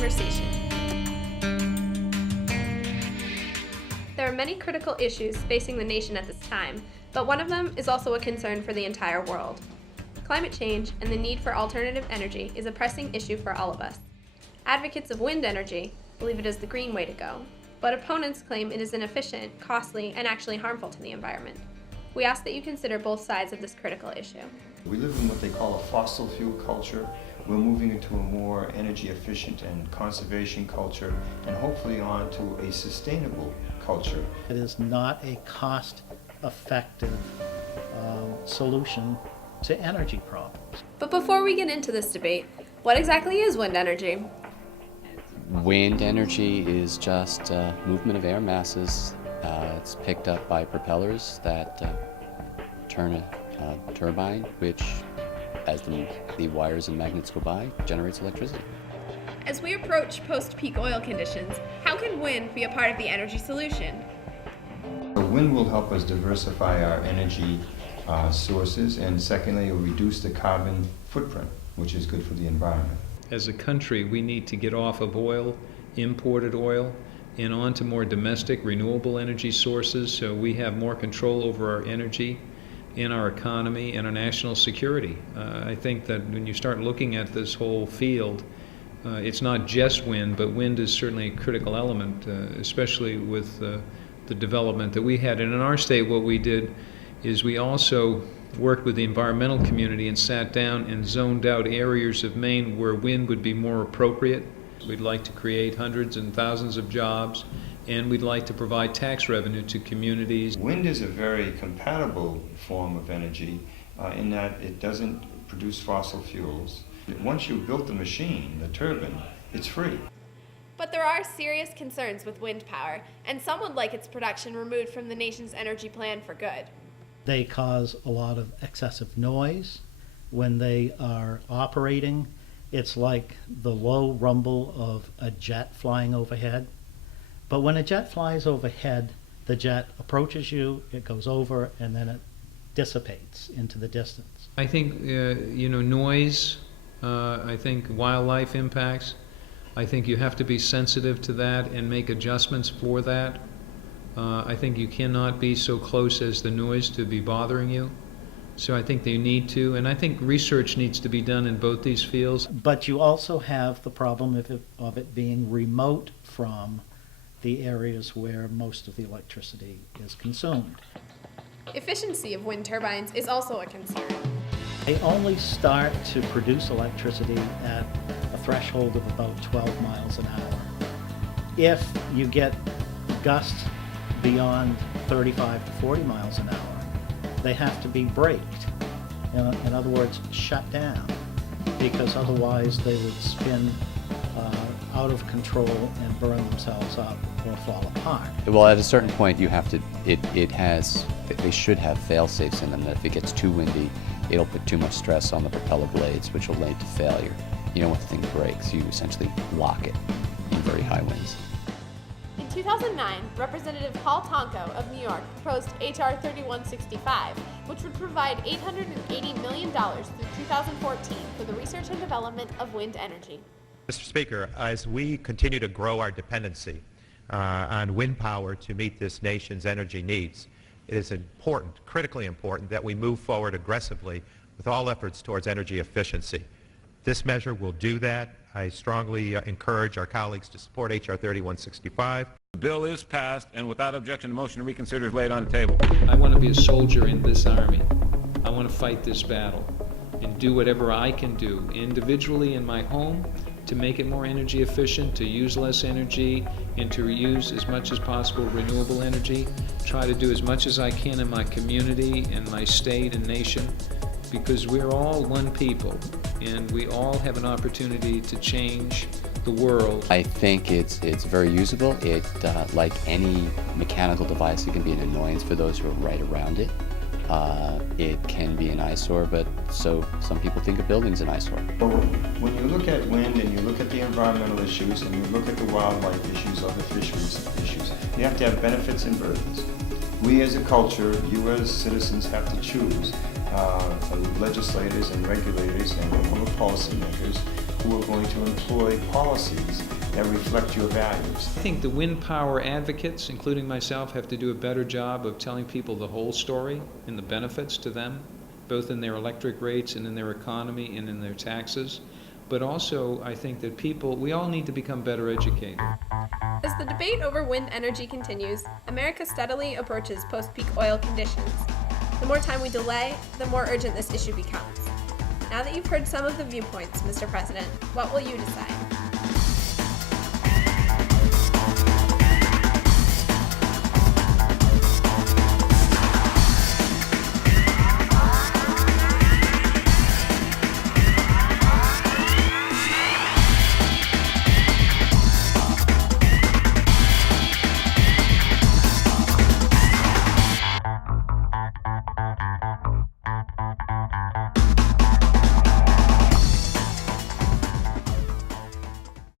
conversation. There are many critical issues facing the nation at this time, but one of them is also a concern for the entire world. Climate change and the need for alternative energy is a pressing issue for all of us. Advocates of wind energy believe it is the green way to go, but opponents claim it is inefficient, costly, and actually harmful to the environment. We ask that you consider both sides of this critical issue. We live in what they call a fossil fuel culture. We're moving into a more energy efficient and conservation culture, and hopefully on to a sustainable culture. It is not a cost-effective solution to energy problems. But before we get into this debate, what exactly is wind energy? Wind energy is just movement of air masses. It's picked up by propellers that turn a turbine, which, as the wires and magnets go by, generates electricity. As we approach post-peak oil conditions, how can wind be a part of the energy solution? The wind will help us diversify our energy sources, and secondly, it will reduce the carbon footprint, which is good for the environment. As a country, we need to get off of oil, imported oil, and onto more domestic renewable energy sources so we have more control over our energy in our economy and our national security. I think that when you start looking at this whole field, it's not just wind, but wind is certainly a critical element, especially with the development that we had. And in our state, what we did is we also worked with the environmental community and sat down and zoned out areas of Maine where wind would be more appropriate. We'd like to create hundreds and thousands of jobs, and we'd like to provide tax revenue to communities. Wind is a very compatible form of energy in that it doesn't produce fossil fuels. Once you've built the machine, the turbine, it's free. But there are serious concerns with wind power, and some would like its production removed from the nation's energy plan for good. They cause a lot of excessive noise when they are operating. It's like the low rumble of a jet flying overhead. But when a jet flies overhead, the jet approaches you, it goes over, and then it dissipates into the distance. I think, noise, I think wildlife impacts. I think you have to be sensitive to that and make adjustments for that. I think you cannot be so close as the noise to be bothering you. So I think they need to, and I think research needs to be done in both these fields. But you also have the problem of it being remote from the areas where most of the electricity is consumed. Efficiency of wind turbines is also a concern. They only start to produce electricity at a threshold of about 12 miles an hour. If you get gusts beyond 35 to 40 miles an hour, they have to be braked. In other words, shut down, because otherwise they would spin out of control and burn themselves up or fall apart. Well, at a certain point, you have to. They should have fail-safes in them. That if it gets too windy, it'll put too much stress on the propeller blades, which will lead to failure. When the thing breaks, you essentially lock it in very high winds. In 2009, Representative Paul Tonko of New York proposed H.R. 3165, which would provide $880 million through 2014 for the research and development of wind energy. Mr. Speaker, as we continue to grow our dependency on wind power to meet this nation's energy needs, it is important, critically important, that we move forward aggressively with all efforts towards energy efficiency. This measure will do that. I strongly encourage our colleagues to support H.R. 3165. The bill is passed, and without objection, the motion to reconsider is laid on the table. I want to be a soldier in this army. I want to fight this battle and do whatever I can do individually in my home to make it more energy efficient, to use less energy, and to reuse as much as possible renewable energy. Try to do as much as I can in my community and my state and nation, because we're all one people and we all have an opportunity to change the world. I think it's very usable. It, like any mechanical device, it can be an annoyance for those who are right around it. It can be an eyesore, but so some people think a building's an eyesore. When you look at wind and you look at the environmental issues and you look at the wildlife issues or the fisheries issues, you have to have benefits and burdens. We as a culture, you as citizens have to choose legislators and regulators and public policy makers who are going to employ policies that reflect your values. I think the wind power advocates, including myself, have to do a better job of telling people the whole story and the benefits to them, both in their electric rates and in their economy and in their taxes. But also, I think that we all need to become better educated. As the debate over wind energy continues, America steadily approaches post-peak oil conditions. The more time we delay, the more urgent this issue becomes. Now that you've heard some of the viewpoints, Mr. President, what will you decide?